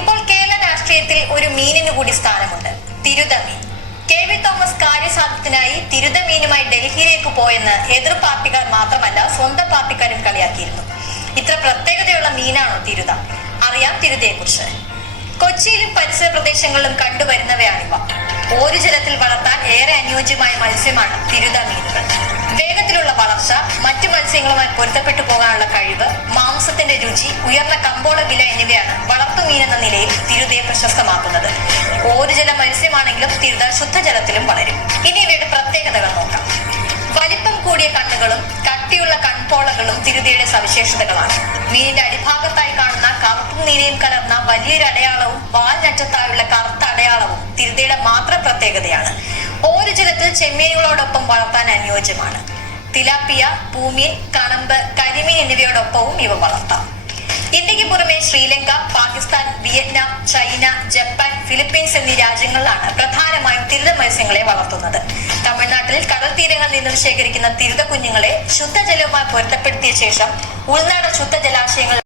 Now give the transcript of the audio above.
ഇപ്പോൾ കേരള രാഷ്ട്രീയത്തിൽ ഒരു മീനിന് കൂടി സ്ഥാനമുണ്ട്, തിരുത മീൻ. കെ വി തോമസ് കാര്യസാധ്യത്തിനായി തിരുത മീനുമായി ഡൽഹിയിലേക്ക് പോയെന്ന് എതിർ പാർട്ടിക്കാർ മാത്രമല്ല സ്വന്തം പാർട്ടിക്കാരും കളിയാക്കിയിരുന്നു. ഇത്ര പ്രത്യേകതയുള്ള മീനാണോ തിരുത? അറിയാം തിരുതയെക്കുറിച്ച്. കൊച്ചിയിലും പരിസര പ്രദേശങ്ങളിലും കണ്ടുവരുന്നവയാണിവ. ഓരുജലത്തിൽ വളർത്താൻ ഏറെ അനുയോജ്യമായ മത്സ്യമാണ് തിരുത മീനുകൾ. വേഗത്തിലുള്ള വളർച്ച, മറ്റു മത്സ്യങ്ങളുമായി പൊരുത്തപ്പെട്ടു പോകാനുള്ള കഴിവ്, മാംസത്തിന്റെ രുചി, ഉയർന്ന കമ്പോള വില എന്നിവയാണ് വളർത്തുമീൻ എന്ന നിലയിൽ തിരുതയെ പ്രശസ്തമാക്കുന്നത്. ഓരുജല മത്സ്യമാണെങ്കിലും തിരുത ശുദ്ധജലത്തിലും വളരും. ഇനി ഇവയുടെ പ്രത്യേകതകൾ നോക്കാം. വലിപ്പം കൂടിയ കണ്ണുകളും കട്ടിയുള്ള കൺപോളകളും തിരുതയുടെ സവിശേഷതകളാണ്. മീനിന്റെ അടിഭാഗത്തായി കാണുന്ന കറുപ്പും നീലയും കലർന്ന വലിയൊരു അടയാളവും വാലിനറ്റത്തായുള്ള കറുത്ത അടയാളവും തിരുതയുടെ മാത്രം പ്രത്യേകതയാണ്. ഓരുജലത്തിൽ ചെമ്മീനുകളോടൊപ്പം വളർത്താൻ അനുയോജ്യമാണ്. തിലാപ്പിയ, പൂമീൻ, കണമ്പ്, കരിമീൻ എന്നിവയോടൊപ്പവും ഇവ വളർത്താം. ഇന്ത്യക്ക് പുറമെ Sri Lanka, Pakistan, Vietnam, China, Japan, Philippines എന്നീ രാജ്യങ്ങളിലാണ് പ്രധാനമായും തിരുത മത്സ്യങ്ങളെ വളർത്തുന്നത്. തമിഴ്നാട്ടിൽ കടൽ തീരങ്ങളിൽ നിന്നും ശേഖരിക്കുന്ന തിരുത കുഞ്ഞുങ്ങളെ ശുദ്ധജലവുമായി പൊരുത്തപ്പെടുത്തിയ ശേഷം ഉൾനാടൻ ശുദ്ധജലാശയങ്ങൾ